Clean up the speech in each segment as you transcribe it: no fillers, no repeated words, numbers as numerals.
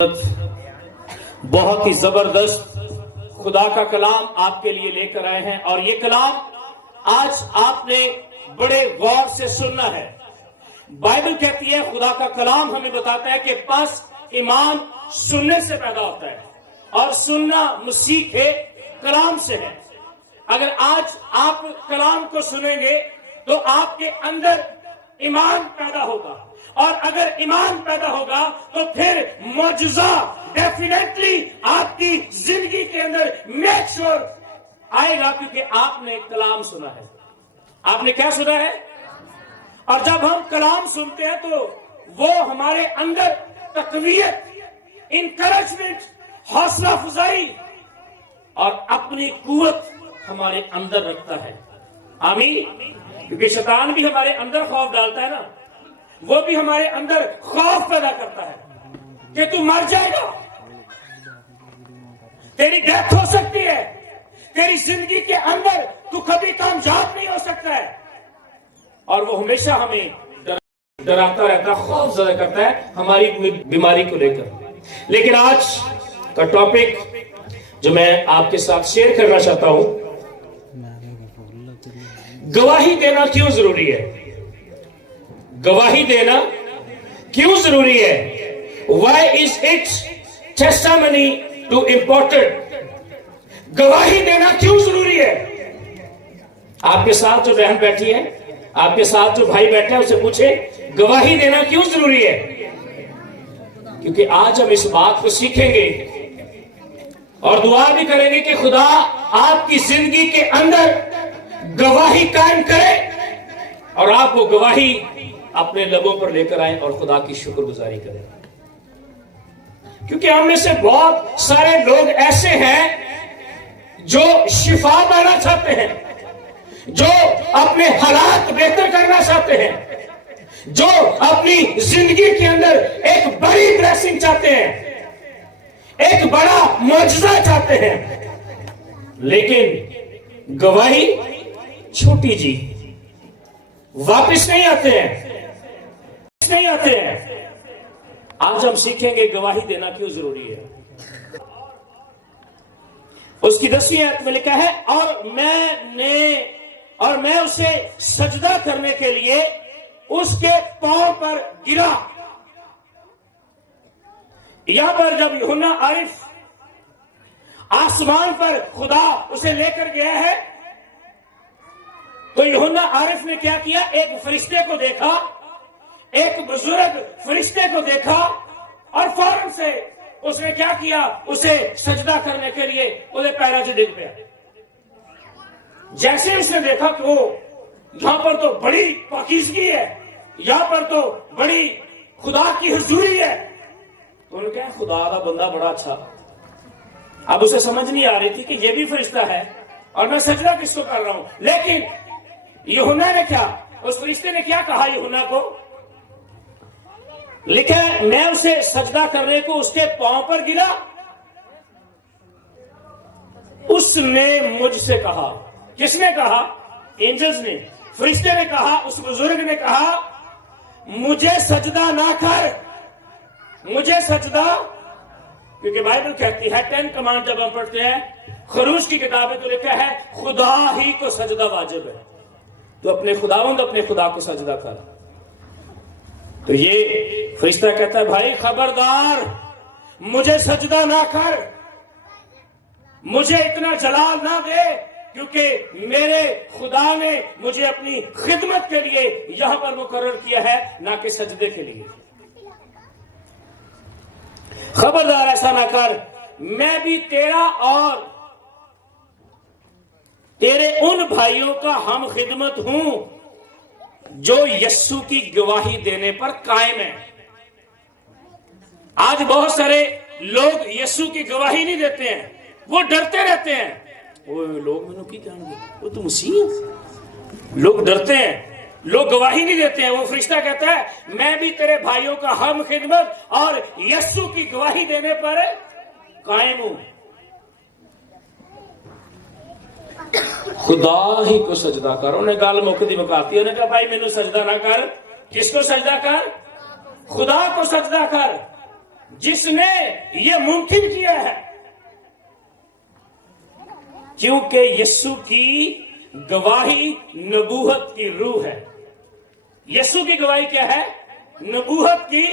بہت ہی زبردست خدا کا کلام آپ کے لیے لے کر آئے ہیں، اور یہ کلام آج آپ نے بڑے غور سے سننا ہے۔ بائبل کہتی ہے، خدا کا کلام ہمیں بتاتا ہے کہ پس ایمان سننے سے پیدا ہوتا ہے، اور سننا مسیح کے کلام سے ہے۔ اگر آج آپ کلام کو سنیں گے تو آپ کے اندر ایمان پیدا ہوگا، اور اگر ایمان پیدا ہوگا تو پھر معجزہ ڈیفینیٹلی آپ کی زندگی کے اندر میک شور آئے گا، کیونکہ آپ نے کلام سنا ہے۔ آپ نے کیا سنا ہے؟ اور جب ہم کلام سنتے ہیں تو وہ ہمارے اندر تقویت، انکریجمنٹ، حوصلہ افزائی اور اپنی قوت ہمارے اندر رکھتا ہے۔ آمین۔ کیونکہ شیطان بھی ہمارے اندر خوف ڈالتا ہے نا، وہ بھی ہمارے اندر خوف پیدا کرتا ہے کہ تو مر جائے گا، تیری ڈیتھ ہو سکتی ہے، تیری زندگی کے اندر تو کبھی کامیاب نہیں ہو سکتا ہے، اور وہ ہمیشہ ہمیں ڈراتا رہتا ہے، خوف زدہ کرتا ہے ہماری بیماری کو لے کر۔ لیکن آج کا ٹاپک جو میں آپ کے ساتھ شیئر کرنا چاہتا ہوں، گواہی دینا کیوں ضروری ہے؟ گواہی دینا کیوں ضروری ہے؟ Why is it testimony to important؟ گواہی دینا کیوں ضروری ہے؟ آپ کے ساتھ جو بہن بیٹھی ہے، آپ کے ساتھ جو بھائی بیٹھا ہے، اسے پوچھے گواہی دینا کیوں ضروری ہے؟ کیونکہ آج ہم اس بات کو سیکھیں گے اور دعا بھی کریں گے کہ خدا آپ کی زندگی کے اندر گواہی قائم کرے، اور آپ وہ گواہی اپنے لبوں پر لے کر آئیں اور خدا کی شکر گزاری کریں۔ کیونکہ ہم میں سے بہت سارے لوگ ایسے ہیں جو شفا پانا چاہتے ہیں، جو اپنے حالات بہتر کرنا چاہتے ہیں، جو اپنی زندگی کے اندر ایک بڑی بلیسنگ چاہتے ہیں، ایک بڑا معجزہ چاہتے ہیں، لیکن گواہی چھوٹی جی واپس نہیں آتے ہیں۔ آج ہم سیکھیں گے گواہی دینا کیوں ضروری ہے۔ اس کی 10ویں آیت میں لکھا ہے، اور میں اسے سجدہ کرنے کے لیے اس کے پاؤں پر گرا۔ یہاں پر جب یوحنا عارف آسمان پر خدا اسے لے کر گیا ہے تو یوحنا عارف نے کیا کیا؟ ایک فرشتے کو دیکھا، ایک بزرگ فرشتے کو دیکھا، اور فوراً سے اس نے کیا کیا؟ اسے سجدہ کرنے کے لیے اسے پیروں سے ڈگ پیا۔ جیسے اس نے دیکھا کہ یہاں پر تو بڑی پاکیزگی ہے، یہاں پر تو بڑی خدا کی حضوری ہے، تو انہوں نے کہا خدا کا بندہ بڑا اچھا۔ اب اسے سمجھ نہیں آ رہی تھی کہ یہ بھی فرشتہ ہے اور میں سجدہ کس کو کر رہا ہوں۔ لیکن یوحنا نے کیا؟ اس فرشتے نے کیا کہا یوحنا کو؟ لکھا ہے، میں اسے سجدہ کرنے کو اس کے پاؤں پر گرا، اس نے مجھ سے کہا۔ کس نے کہا؟ اینجلز نے، فرشتے نے کہا، اس بزرگ نے کہا مجھے سجدہ نہ کر، مجھے سجدہ، کیونکہ بائبل کہتی ہے 10 کمانڈ جب ہم پڑھتے ہیں خروج کی کتاب میں تو لکھا ہے خدا ہی کو سجدہ واجب ہے، تو اپنے خداوند اپنے خدا کو سجدہ کر۔ تو یہ فرشتہ کہتا ہے بھائی خبردار، مجھے سجدہ نہ کر، مجھے اتنا جلال نہ دے، کیونکہ میرے خدا نے مجھے اپنی خدمت کے لیے یہاں پر مقرر کیا ہے، نہ کہ سجدے کے لیے۔ خبردار ایسا نہ کر، میں بھی تیرا اور تیرے ان بھائیوں کا ہم خدمت ہوں جو یسوع کی گواہی دینے پر قائم ہیں۔ آج بہت سارے لوگ یسوع کی گواہی نہیں دیتے ہیں، وہ ڈرتے رہتے ہیں، وہ لوگ میں کی کہیں گے وہ تو مسیح ہے۔ لوگ ڈرتے ہیں، لوگ گواہی نہیں دیتے ہیں۔ وہ فرشتہ کہتا ہے میں بھی تیرے بھائیوں کا ہم خدمت اور یسوع کی گواہی دینے پر قائم ہوں۔ خدا ہی کو سجدہ کر۔ انہیں گل مکتی مکاتی، انہیں کہا بھائی مینوں سجدہ نہ کر۔ کس کو سجدہ کر؟ خدا کو سجدہ کر۔ جس نے یہ ممکن کیا ہے، کیونکہ یسوع کی گواہی نبوت کی روح ہے۔ یسوع کی گواہی کیا ہے؟ نبوت کی۔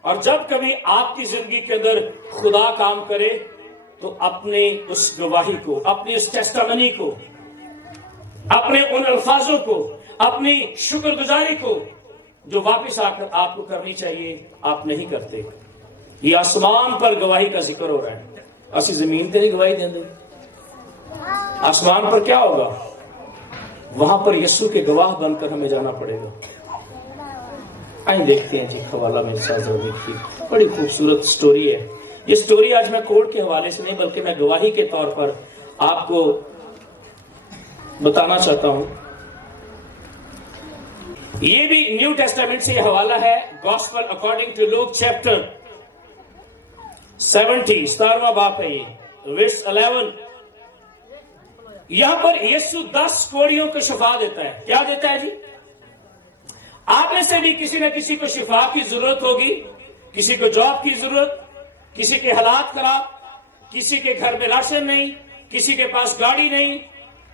اور جب کبھی آپ کی زندگی کے اندر خدا کام کرے تو اپنے اس گواہی کو، اپنی اس ٹیسٹامنی کو، اپنے ان الفاظوں کو، اپنی شکر گزاری کو جو واپس آ کر آپ کو کرنی چاہیے، آپ نہیں کرتے۔ یہ آسمان پر گواہی کا ذکر ہو رہا ہے، اسی زمین تے گواہی دیں دے۔ آسمان پر کیا ہوگا؟ وہاں پر یسوع کے گواہ بن کر ہمیں جانا پڑے گا۔ آئیں دیکھتے ہیں جی، حوالہ میرے ساتھ ضرور دیکھیے، بڑی خوبصورت سٹوری ہے۔ یہ سٹوری آج میں کوڑ کے حوالے سے نہیں بلکہ میں گواہی کے طور پر آپ کو بتانا چاہتا ہوں۔ یہ بھی نیو ٹیسٹامنٹ سے یہ حوالہ ہے، gospel according to Luke chapter 70، 17واں باپ ہے یہ، ورس 11۔ یہاں پر یسوع 10 کوڑیوں کو شفا دیتا ہے۔ کیا دیتا ہے جی؟ آپ میں سے بھی کسی نہ کسی کو شفا کی ضرورت ہوگی، کسی کو جاب کی ضرورت، کسی کے حالات خراب، کسی کے گھر میں راشن نہیں، کسی کے پاس گاڑی نہیں،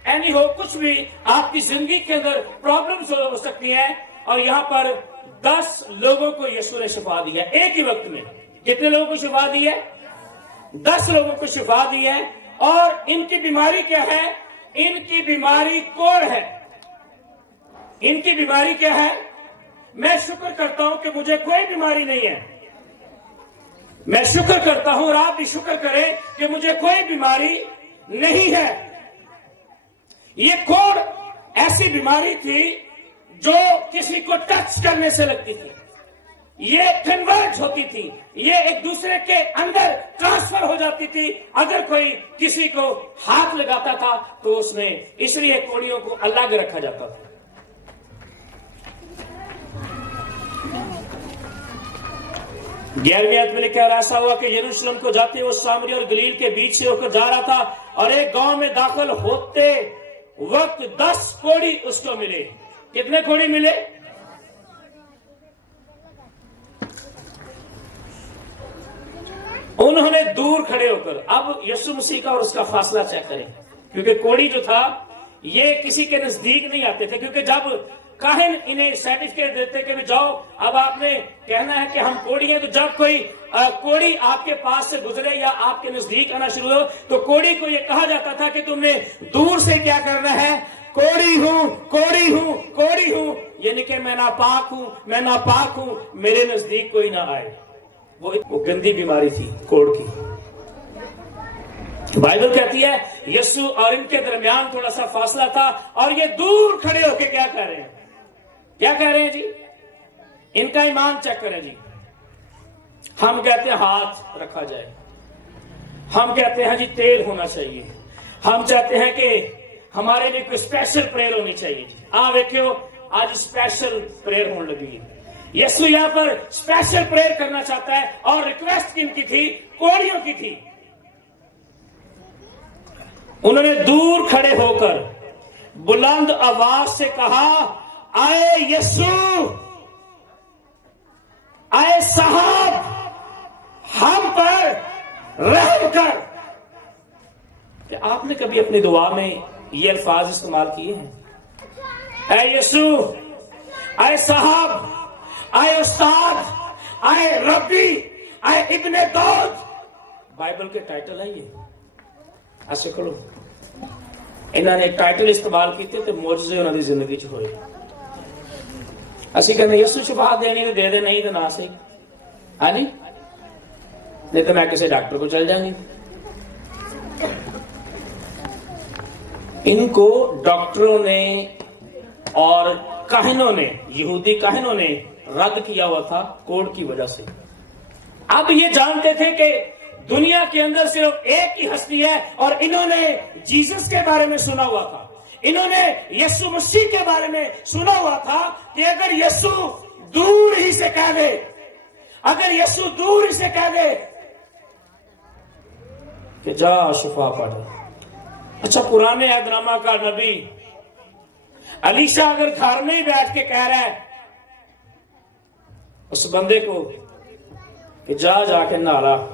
اینی ہو کچھ بھی آپ کی زندگی کے اندر پرابلمز ہو سکتی ہیں، اور یہاں پر 10 لوگوں کو یسوع نے شفا دی ہے ایک ہی وقت میں۔ کتنے لوگوں کو شفا دی ہے؟ 10 لوگوں کو شفا دی ہے۔ اور ان کی بیماری کیا ہے؟ ان کی بیماری کوڑ ہے۔ ان کی بیماری کیا ہے؟ میں شکر کرتا ہوں کہ مجھے کوئی بیماری نہیں ہے۔ میں شکر کرتا ہوں، اور آپ بھی شکر کریں کہ مجھے کوئی بیماری نہیں ہے۔ یہ کوڑ ایسی بیماری تھی جو کسی کو ٹچ کرنے سے لگتی تھی، یہ کنورٹ ہوتی تھی، یہ ایک دوسرے کے اندر ٹرانسفر ہو جاتی تھی۔ اگر کوئی کسی کو ہاتھ لگاتا تھا تو اس نے، اس لیے کوڑیوں کو الگ رکھا جاتا تھا۔ 11ویں آیت میں لکھا ہے، ایسا ہوا کہ یروشلم کو جاتے وہ سامری اور گلیل کے بیچ سے ہو کر جا رہا تھا، اور ایک گاؤں میں داخل ہوتے وقت 10 کوڑی اس کو ملے۔ کتنے کوڑی ملے؟ انہوں نے دور کھڑے ہو کر، اب یسوع مسیح کا اور اس کا فاصلہ چیک کریں، کیونکہ کوڑی جو تھا یہ کسی کے نزدیک نہیں آتے تھے، کیونکہ جب کاہن انہیں سرٹیفکیٹ دیتے کہ جاؤ اب آپ نے کہنا ہے کہ ہم کوڑی ہیں، تو جب کوئی کوڑی آپ کے پاس سے گزرے یا آپ کے نزدیک آنا شروع ہو تو کوڑی کو یہ کہا جاتا تھا کہ تم نے دور سے کیا کرنا ہے؟ کوڑی ہوں، کوڑی ہوں، کوڑی ہوں، یعنی کہ میں ناپاک ہوں، میں ناپاک ہوں، میرے نزدیک کوئی نہ آئے۔ وہ گندی بیماری تھی کوڑ کی۔ بائبل کہتی ہے یسوع اور ان کے درمیان تھوڑا سا فاصلہ تھا، اور یہ دور کھڑے ہو کے کیا کہہ رہے ہیں؟ کیا کہہ رہے ہیں جی؟ ان کا ایمان چیک کریں جی۔ ہم کہتے ہیں ہاتھ رکھا جائے، ہم کہتے ہیں جی تیل ہونا چاہیے، ہم چاہتے ہیں کہ ہمارے لیے کوئی اسپیشل پریئر ہونی چاہیے جی۔ دیکھو آج اسپیشل پریئر ہونے لگی ہے۔ یسوع یہاں پر اسپیشل پریئر کرنا چاہتا ہے، اور ریکویسٹ کن کی تھی؟ کوڑیوں کی تھی۔ انہوں نے دور کھڑے ہو کر بلند آواز سے کہا، آئے یسوع، آئے صاحب، ہم پر رحم کر۔ کہ آپ نے کبھی اپنی دعا میں یہ الفاظ استعمال کیے ہیں؟ اے یسوع، اے صاحب، اے استاد، اے ربی، اے ابن داؤد۔ بائبل کے ٹائٹل ہے یہ، ایسے کھڑو۔ انہوں نے ٹائٹل استعمال کیتے تو معجزے انہوں نے زندگی چ ہوئے۔ اسی کہتے یسوع شفا دینی تو دے دے، نہیں تو نہ صحیح، ہاں جی، نہیں تو میں کسی ڈاکٹر کو چل جائیں گے۔ ان کو ڈاکٹروں نے اور کاہنوں نے، یہودی کاہنوں نے رد کیا ہوا تھا کوڑ کی وجہ سے۔ اب یہ جانتے تھے کہ دنیا کے اندر صرف ایک ہی ہستی ہے، اور انہوں نے جیسس کے بارے میں سنا ہوا تھا، انہوں نے یسوع مسیح کے بارے میں سنا ہوا تھا کہ اگر یسوع دور ہی سے کہہ دے، اگر یسوع دور ہی سے کہہ دے کہ جا شفا پا جا۔ اچھا، پرانے عہد نامہ کا نبی الیشا اگر گھر میں ہی بیٹھ کے کہہ رہا ہے اس بندے کو کہ جا کے نہا